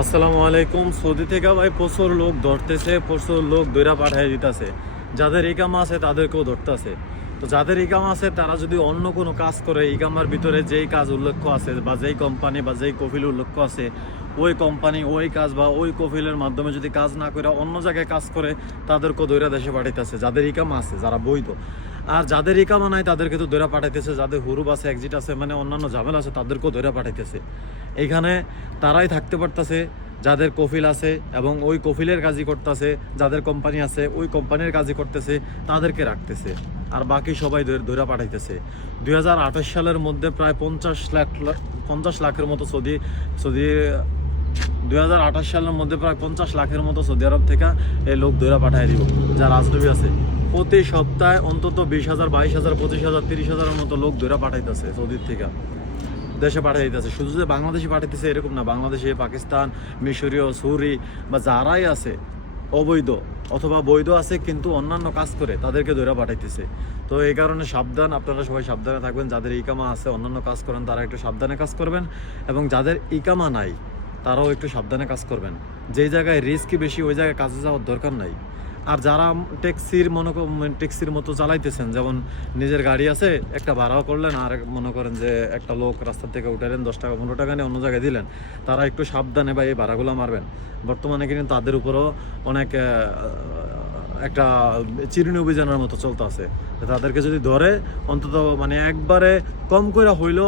আসসালামু আলাইকুম। সৌদি থেকে ভাই প্রচুর লোক ধরতেছে, প্রচুর লোক দইরা পাঠাই দিতেছে। যাদের ইকামা আছে তাদেরকেও ধরতেছে। তো যাদের ইকামা আছে তারা যদি অন্য কোনো কাজ করে, ইকামার ভিতরে যেই কাজ উল্লেখ আছে বা যেই কোম্পানি বা যেই কফিল উল্লেখ আছে, ওই কোম্পানি ওই কাজ বা ওই কফিলের মাধ্যমে যদি কাজ না করে অন্য জায়গায় কাজ করে, তাদেরকেও দইরা দেশে পাঠাইতেছে যাদের ইকামা আছে, যারা বৈধ। আর যাদের ইকামা নাই তাদেরকে তো দইরা পাঠাইতেছে, যাদের হুরুব আছে, এক্সিট আছে, মানে অন্যান্য ঝামেলা আছে, তাদেরকেও দইরা পাঠাইতেছে। এইখানে তারাই থাকতে পারতেছে যাদের কফিল আছে এবং ওই কফিলের কাজই করতেছে, যাদের কোম্পানি আছে ওই কোম্পানির কাজই করতেছে, তাদেরকে রাখতেছে। আর বাকি সবাই ধরে পাঠাইতেছে। 2028 সালের মধ্যে প্রায় 50 লাখের মতো সৌদি 2028 সালের মধ্যে প্রায় 50 লাখের মতো সৌদি আরব থেকে এই লোক ধরে পাঠাই দিব, যারা রাজনবী আছে। প্রতি সপ্তাহে অন্তত 20,000, 22,000, 25,000, 30,000-এর মতো লোক ধরে পাঠাইতেছে সৌদির থেকে, দেশে পাঠাইতেছে। শুধু যে বাংলাদেশে পাঠাইতেছে এরকম না, বাংলাদেশে, পাকিস্তান, মিশরীয়, সৌরি বা যারাই আছে অবৈধ অথবা বৈধ আছে কিন্তু অন্যান্য কাজ করে, তাদেরকে ধরে পাঠাইতেছে। তো এই কারণে সাবধান, আপনারা সবাই সাবধানে থাকবেন। যাদের ইকামা আছে, অন্যান্য কাজ করেন, তারা একটু সাবধানে কাজ করবেন, এবং যাদের ইকামা নাই তারাও একটু সাবধানে কাজ করবেন। যেই জায়গায় রিস্ক বেশি ওই জায়গায় কাজে যাওয়ার দরকার নাই। আর যারা ট্যাক্সির মতো চালাইতেছেন, যেমন নিজের গাড়ি আছে, একটা ভাড়াও করলেন, আর মনে করেন যে একটা লোক রাস্তা থেকে উঠালেন, 10 টাকা 15 টাকা নিয়ে অন্য জায়গায় দিলেন, তারা একটু সাবধানে বা এই ভাড়াগুলো মারবেন। বর্তমানে কিন্তু তাদের উপরও অনেক একটা চিরুনি অভিযানের মতো চলতে আছে। তাদেরকে যদি ধরে অন্তত মানে একবারে কম করে হইলো,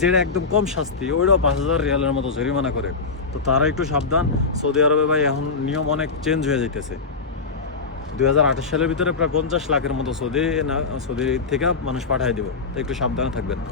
যেটা একদম কম শাস্তি, ওইটাও 5,000 রিয়ালের মতো জরিমানা করে। তো তারা একটু সাবধান। সৌদি আরবে ভাই এখন নিয়ম অনেক চেঞ্জ হয়ে যাইতেছে। 2028 সালের ভিতরে প্রায় 50 লাখের মতো সৌদি থেকে মানুষ পাঠাই দিব। তো একটু সাবধানে থাকবেন।